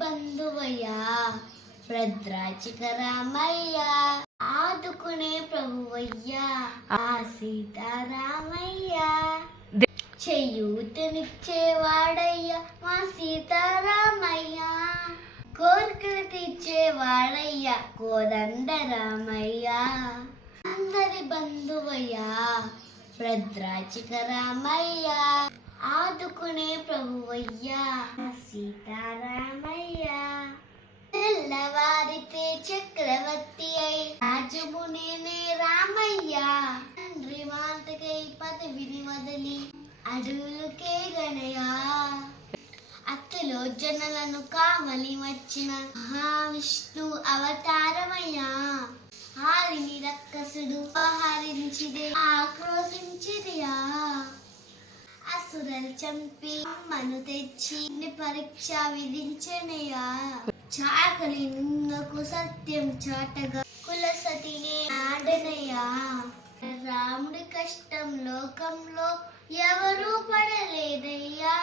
బంధువయ్యా భద్రాచక రామయ్య, ఆదుకునే ప్రభువయ్యా ఆ సీతారామయ్య, చేయూతనిచ్చేవాడయ్యా మా సీతారామయ్య, కోరికలు తీర్చేవాడయ్యా కోదండరామయ్య, అందరి బంధువయ్యా భద్రాచక రామయ్య, ఆదుకునే ప్రభువయ్యా సీతారామయ్య, తెల్లవారితే చక్రవర్తి అయి రాజుము నేనే రామయ్య, తండ్రి మాటకై పదవిని వదిలి అడవులకే గనయా, అత్తలో జనులను కావలి వచ్చిన మహావిష్ణు అవతారమయ్యా, హారిని రక్కసుడు అపహరించిదే ఆక్రోశించిదియా, అసురలు చంపి అమ్మను తెచ్చి పరీక్ష విధించనయా, చాకలి నిన్నకు సత్యం చాటగా కులసతినే ఆడనయా, రాముడి కష్టం లోకంలో ఎవరూ పడలేదయ్యా,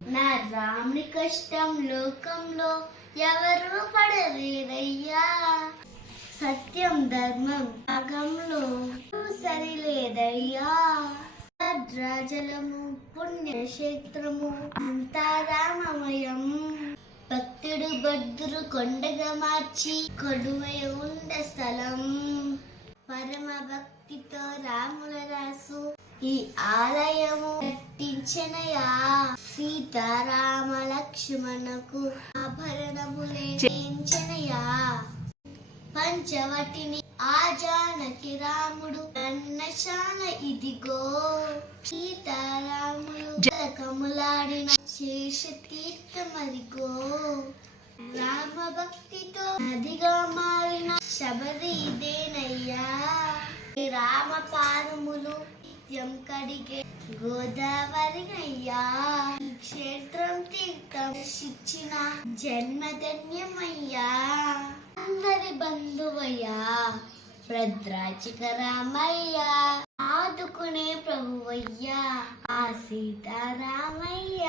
నా రాముడి కష్టం లోకంలో ఎవరూ పడలేదయ్యా, సత్యం ధర్మం భాగంలో సరిలేదయ్యా, భద్రాచలము పుణ్యక్షేత్రము అంతా రామమయం, భక్తుడు భద్రు కొండగా మార్చి కొడువై ఉండ స్థలం, పరమ భక్తితో రాముల రాసు ఈ ఆలయము కట్టించనయా, సీతారామ లక్ష్మణకు ఆభరణములే చేయించనయా, పంచవటిని ఆ జానకి రాముడు అన్నశాల ఇదిగో, సీతారాములు జలకములాడిన శేష తీర్థమరిగో, రామ భక్తితో నదిగా మారిన శబరి ఇదేనయ్యా, రామ పాదములు నిత్యం కడిగే గోదావరి అయ్యా, ఈ క్షేత్రం తీర్థం శిచ్చిన జన్మధన్యమయ్యా, అందరి బంధువయ్యా భద్రాచక రామయ్య, ఆదుకునే ప్రభువయ్యా ఆ సీతారామయ్య.